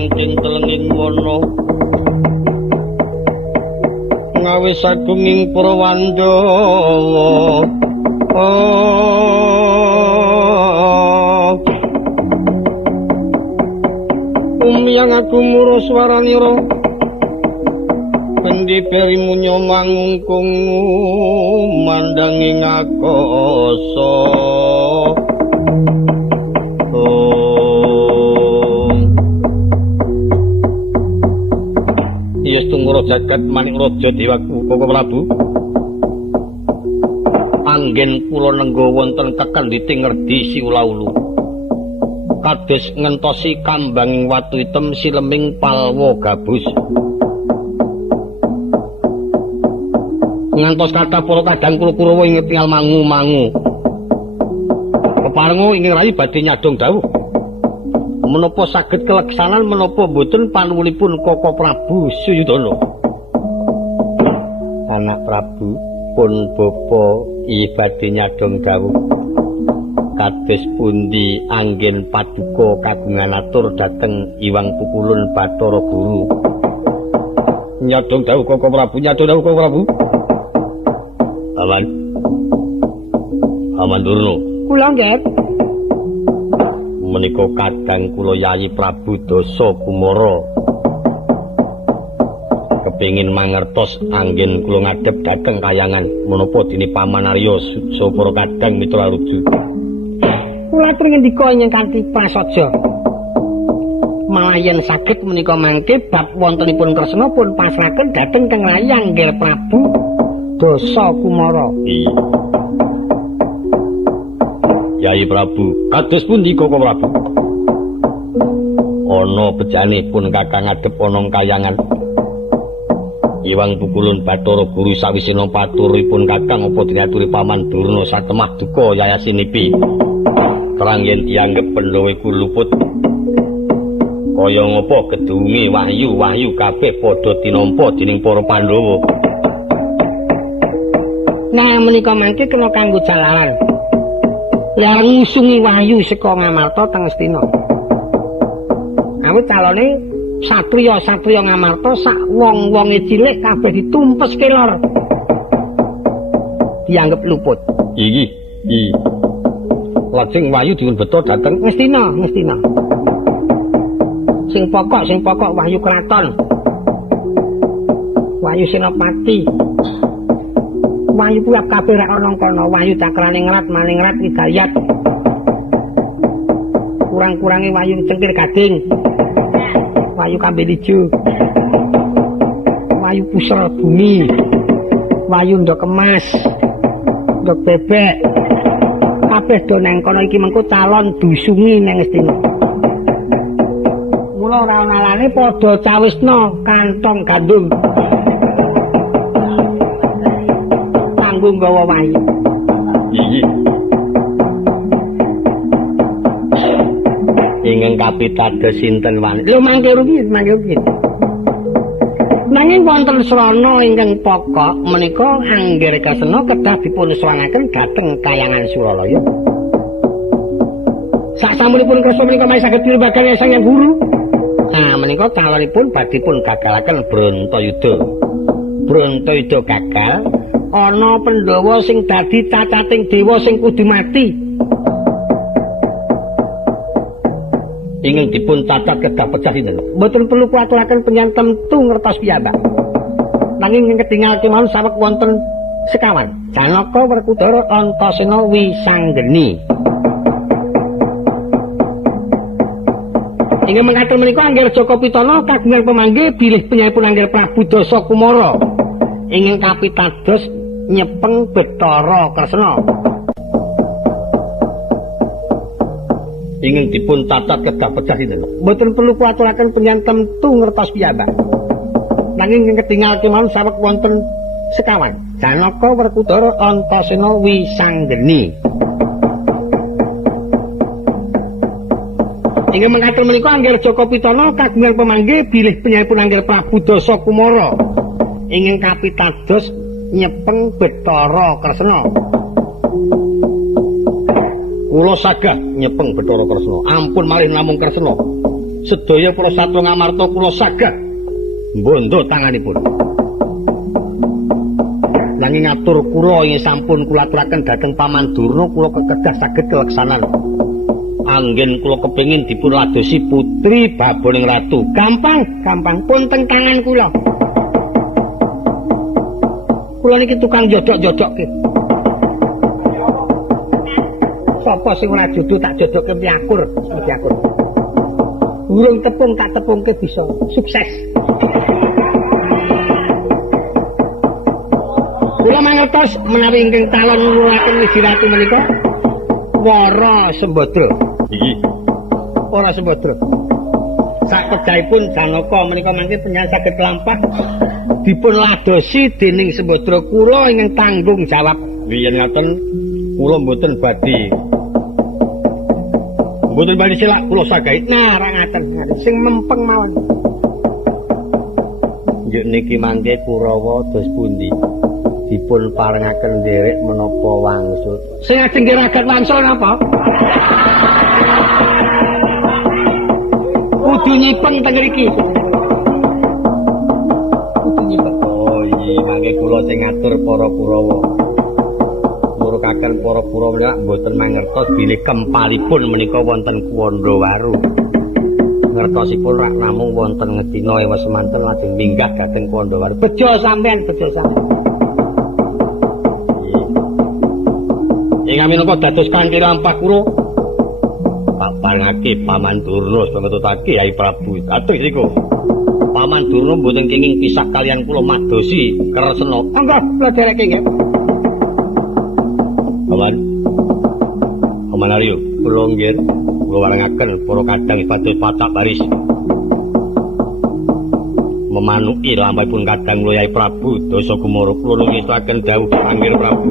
ingkang tintelenging wana ngawi sagunging Purwandawa umyang aku muro swaranira pendi berimu nyomangkung mandanging akasa iya tungura jagat manik raja dewaku Koko Prabu anggen kula nengga wonten kekanditing ngerdi siula-ulu kados ngentosi kambanging watu item sileming palwa gabus ngantos kathah para kadang kula-kurawa ing tingal mangu-mangu keparenga ingkang rayi badhe nyadong dawuh menapa saged keleksanan menapa boten panuwunipun Koko Prabu Suyudana anak Prabu pun bapa badhe nyadong dawuh kados pundi anggen paduka kagungan atur dhateng Iwang Pukulun Bathara Guru nyadong dawuh Koko Prabu nyadong dawuh Koko Prabu Aman Durna kula nggih menika kadang kula Yayi Prabu Dasa Kumara kepingin mangertos anggen kula ngadhep dhateng kayangan menapa dene Paman Arya Sutsa para kadang mitra ruju kula atur ngendika ingkang kanthi prasaja malah yen saged menika mangke bab wontenipun Kresna pun pasrahaken dhateng Kang Layang Nggih Prabu Dasa Kumara Yayi Prabu kados pundi Koko Prabu ana bejane pun kakang ngadhep ana kayangan Iwang Pukulun Bathara Guru sawise nampa turipun kakang apa dinaturi Paman Durna satemah duka yayasinipi terang yen dianggep Pandhawa iku luput kaya ngapa kedunge wahyu kabeh padha tinampa dening para Pandhawa nah menika mangke kena kanggo jalaran larang ngusungi wahyu saka Ngamarta teng Astina awit calone satriya Ngamarta sak wong-wonge cilik kabeh ditumpes kelor dianggep luput iki lajeng wahyu dipun beto dhateng Ngastina sing pokok wahyu kraton wahyu Senopati wahyu kuwi kabeh ra ana kono wahyu cakrane ngrat maling ngrat hidayat kurang-kurange wahyu cengkir gading wahyu kambel ijo wahyu pusra bumi wahyu ndok emas ndok bebek kabeh do nang kono iki mengko calon dusungi nang Astina mula ora ana alane padha cawisna kantong gandum kanggo nggawa wahyu iki ingkang kapitados sinten wani lho mangke rumiyin nanging wonten srana ingkang pokok menika Angger Kasena kedah dipun sranaken dhateng kayangan Suralaya sasampunipun Kresna menika mari saged pilubagan Sang Hyang Guru nah menika calonipun badhe pun gagalaken Brantayuda gagal ana Pandhawa sing dadi cacating dewa sing kudu mati ingin dipun cacat kedah pecah sinten mboten perlu kuaturaken panjenengan temtu ngertos piyambak nanging ing ketingal kemawon saweg wonten sekawan Janaka Werkudara Antasena Wisanggeni ingkang mengkaten menika Angger Jaka Pitana kagungan pamanggih bilih penyayipun Angger Prabu Dasa Kumara ingkang kapitados nyepeng Bathara Kresna ingin dipun cacat kedah pecah sinten mboten perlu kuaturaken panjenengan temtu ngertos piyambak nanging ing ketingal kemawon saweg wonten sekawan Janaka Werkudara Antasena Wisanggeni ingkang mengkaten menika Angger Jaka Pitana kagungan pamanggih bilih penyayipun Angger Prabu Dasa Kumara ingkang kapitados nyepeng Bathara Kresna kula sagah nyepeng Bathara Kresna ampun malih namung Kresna sedaya para satya ngamarta kula saged mbondo tanganipun. Nanging ngatur kula ing sampun kula aturaken dhateng Paman Durna kula kedah saged keleksanan. Anggen kula kepengin dipun ladosi putri baboning ratu. Gampang pun teng tangan kula. Kula niki tukang jodhok-jodhokke. Sapa sing ora jodoh tak jodohke piakur, piakur. Urung tepung tak tepungke bisa sukses. Kula mangertos menawi ingkang calon nuluraken Wiji Ratu menika Wara Sembadra. Iki Ora Sembadra. Sakedahipun Janaka menika mangke penyan saged lampah dipun ladosi dening Sembadra kula ingkang tanggung jawab. Wiyen ngaten kula mboten badhe silak kula sagahi. Nah, ra ngaten sing mempeng mawon. Nggih niki mangke Kurawa dos pundi? Dipun parengaken nderek menapa wangsul. Sing ajeng ragat wangsul napa? Kudu nyipeng teng mriki. Kudu nyipeng. Oh iya, mangke kula sing ngatur para Kurawa. Murukaken para Kurawa menika mboten mangertos bilih kempalipun menika wonten Kuwandawaru. Ngertosipun rak namung wonten ngetina ewa semanten lajeng minggah dhateng Kuwandawaru. Bejo sampean, bejo sampean. Ing minangka dados kanthi lampah kula tak parengake Paman Durna ngetutake Hyai Prabu. Atus niku. Paman Durna mboten kenging pisah kalian kula madosi kresna. Monggo kula dereke nggih. Paman Aryo, kula nggih kula warengaken para kadang ibadah pacak baris. Memanuki lampahipun kadang kula Hyai Prabu Dasa Kumara kula ngesaken dawuh panggil Prabu.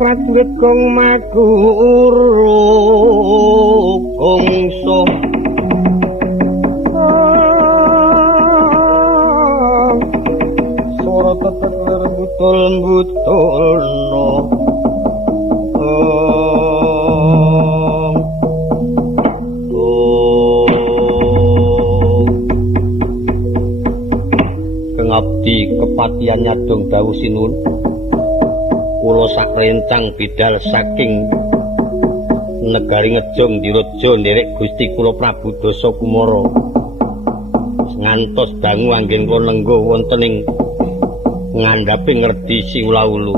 Prajurit gong magu gongso suara tetep lembutul no Kengabdi kepatian nyadong dawuh sinun kula sakrencang bidal saking negari ngejong diraja nderek Gusti kula Prabu Dasa Kumara ngantos dangu anggen kula lenggo wonten ing ngandhape ngerdi siula-ulu.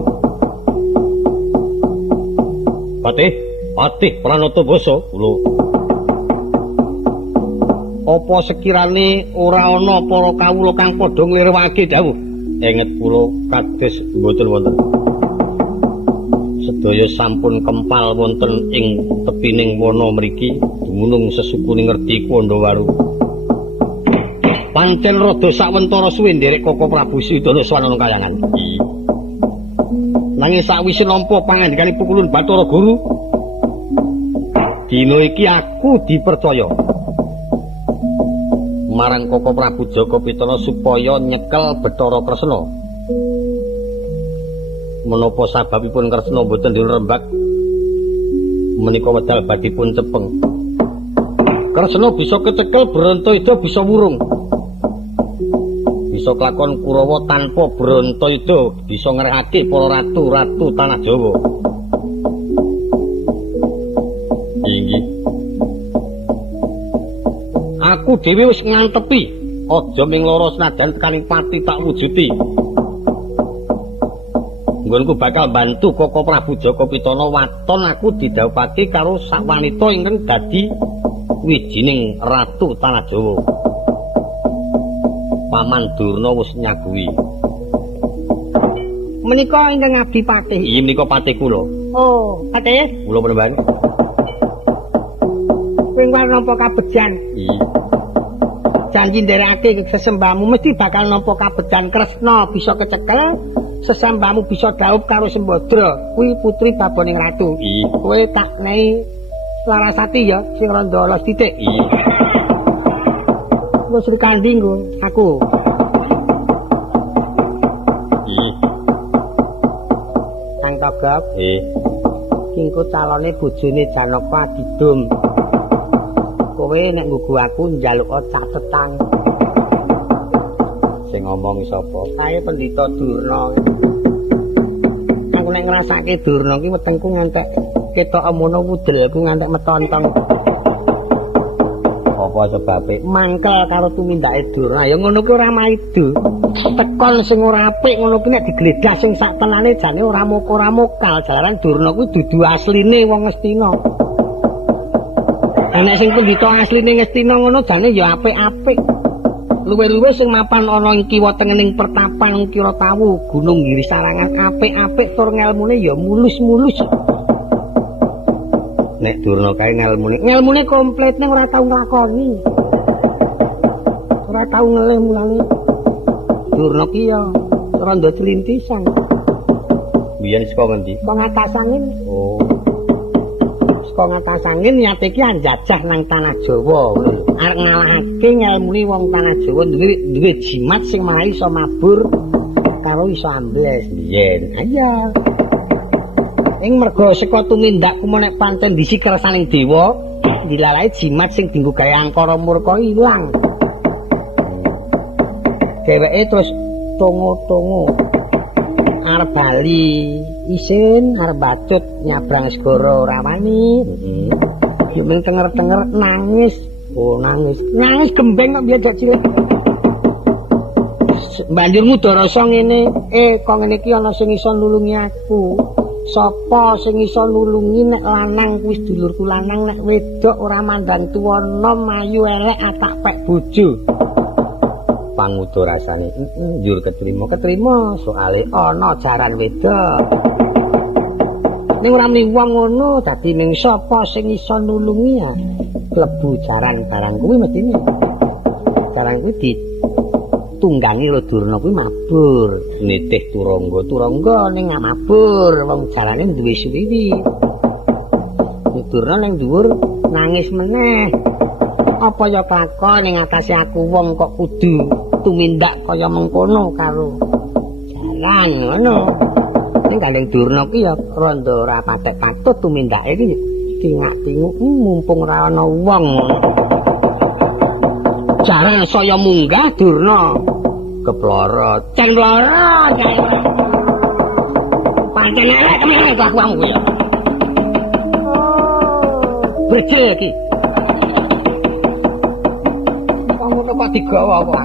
Patih Pranata Basa kula. Apa sekirane ora ana para kawula kang padha nglirwake dawuh? Enget kula kados mboten wonten. Sedaya sampun kempal wonten ing tepining wana mriki dumunung sesukuning ngerdi Kondawaru. Pancen rada sawentara suwe nderek Koko Prabu Sidana Swanana kayangan. Nanging sakwise nampa pangandikanipun Kulun Bathara Guru, dina iki aku dipercaya marang Koko Prabu Jaka Pitana supaya nyekel Bathara Kresna. Menapa sababipun Kresna boten dirembak menika wedal badipun cepeng. Kresna bisa kecekel Brantayuda bisa wurung. Bisa kelakon Kurawa tanpa Brantayuda bisa ngrekake para ratu-ratu tanah Jawa. Inggih. Aku dhewe wis ngantepi aja ming lara senajan tekaning pati tak wujuti. Nggonku bakal bantu Koko Prabu Jaka Pitana waton aku didhawuhake karo sak wanita ingkang dadi wijining ratu tanah Jawa. Paman Durna wis nyaguhi. Menika ingkang abdi patih. Iya menika patih kula. Oh, patih? Kula penemban. Kowe nampa kabejan. Iya. Janji nderekake sesembahmu mesti bakal nampa kabejan. Kresna bisa kecekel, sesambahmu bisa dhaup karo Sembadra. Kuwi putri baboning ratu. Iya. Kowe tak nehi Larasati ya sing randa los titik. Iya. Wis rikandhi nggo aku. Iya. Kang Togop. Iya. Kingko calone bojone Janaka Adidum. Kowe nek nggugu aku njaluk catetan. Sing ngomong sapa? Kae Pendhita Durna. Aku nek ngrasake Durna ki wetengku ngantek ketok amono wudelku ngantek metontong. Apa sebabe? Mangkel karo tumindake Durna. Ya ngono ki ora maido. Tekon sing ora apik ngono ki nek digledah sing sak tenane jane ora mokal. Jalaran Durna kuwi dudu asline wong Ngastina. Nek sing pendhita asline Ngastina ngono jane ya apik-apik. Luwe-luwe sing mapan ana ing kiwa tengening pertapan ing Kira Tawu, Gunung Girisarangan apik-apik tur ngelmune ya mulus-mulus. Nek Durna kae ngelmune komplit ning ora tau nglakoni. Ora tau ngelih mulane. Durna ki ya randa clintisan. biyen saka ngendi? Saka ngatasangin. Oh. Saka ngatasangin niate iki anjajah nang tanah Jawa. Arep ngalahake ngelmune wong tanah Jawa duwe jimat sing malah iso mabur karo iso ambles biyen. Iya. Ing merga saka tumindakku nek pancen disi kersaning dewa, dilalahi jimat sing dienggo gawe angkara murka ilang. Dheweke terus tongo-tongo arep bali isin arep bacut nyabrang segara ora wani. Yo mung tenger-tenger nangis. Oh nangis gembeng kok biyen dok cilik. Banjur mudarasa ngene, kok ngene iki ana sing iso nulungi aku. Sapa sing iso nulungi nek lanang kuwi sedulurku lanang, nek wedok ora mandang tuwa nom ayu elek atak pek bojo. Pangudo rasane njur ketrima soale ana jaran wedok. Ning ora muni wong ngono dadi ning sapa sing iso nulungi ya klebu jaran barang kuwi mestine. Jaran kuwi ditunggangi karo Durna kuwi mabur, nitih turangga ning mabur wong jarane duwe suwiwi. Durna ning dhuwur nangis meneh. Apa ya kakon ning atase aku wong kok kudu tumindak kaya mengkono karo jalan ngono. Ning gandeng Durna kuwi ya randa ora patek patut tumindake iki tingak-tinguk mumpung ora ana wong. Jaran saya munggah Durna keplorot. Jan plorot. Pancen elek temen kelakuanmu kuwi. Oh, berjel iki. Kok ngono kok digawa kok.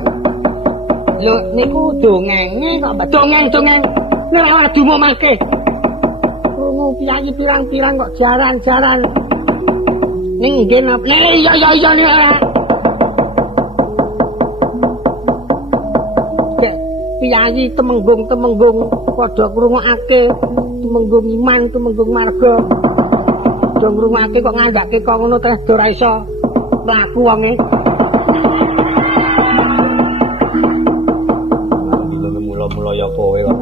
Lho niku dongenge kok dongeng-dongeng ora diumumake. Krungu piyayi pirang-pirang kok jaran-jaran. Ning nggih napa? Iya ora. Piyayi temenggung-temenggung padha ngrungokake temenggung iman, temenggung marga. Do ngrungokake kok ngandhake kok ngono terus ora iso mlaku wonge. Mula-mula ya kowe kok.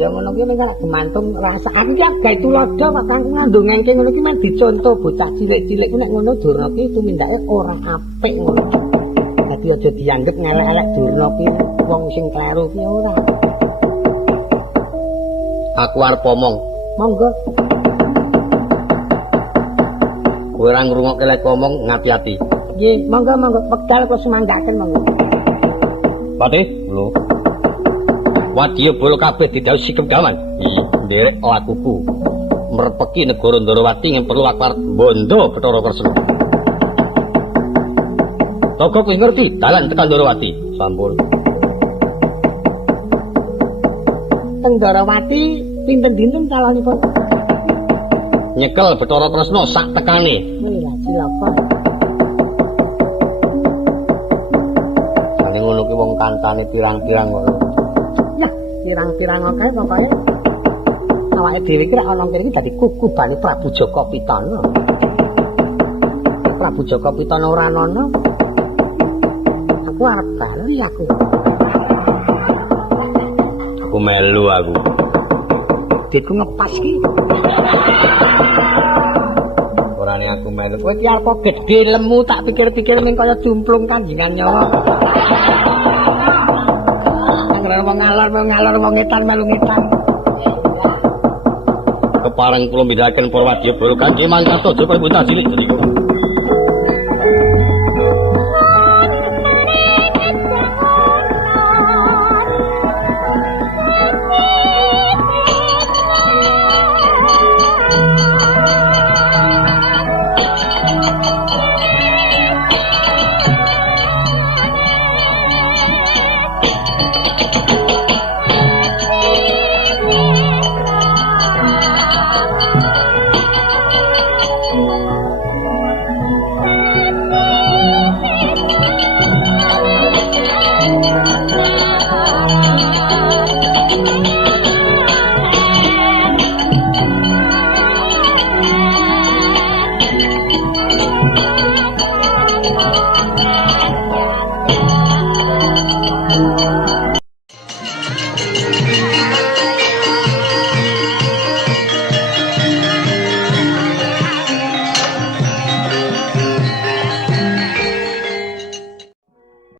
Ya ngono ki nek gemantung rasane ki gawe tulodo kok kang ngandungake ngono ki men dicontoh bocah cilik-cilik nek ngono Durna ki tumindake ora apik ngono. Dadi aja dianggep ngelek-elek Durna ki wong sing kleru ki ora. Aku arep omong. Monggo. Kowe ora ngrungokke lek omong ngati-ati. Nggih, monggo wekdal kok semanggaken monggo. Patih, lho. Wadya bolo kabeh didhawuhi sikep gaman. Nderek lakuku. Mrepeki negara Ndarawati ing perlu akar bondo Bathara Kresna. Toko kuwi ngerti dalan tekan Ndarawati. Sampun. Teng Ndarawati pinten dinten calonipun? Nyekel Bathara Kresna sak tekane. Lha cilaka. Sane ngono ki wong kancane pirang-pirang kok. Ya, pirang-pirang akeh pokoke. Awake dhewe ki rak ana kene iki dadi kukubane Prabu Jaka Pitana. Prabu Jaka Pitana ora ana. Aku arep bali aku. Aku melu aku. Diku ngepas ki. Orane aku melu. Kowe ki arep gedhe lemu tak pikir-pikir ning kaya jumplung Kanjengan Nyawa. Wong ngalor wong etan melu ngetan. Kepareng kula midhaken para wadya bolo Kanjeng Mangkarta Japa Buta cilik.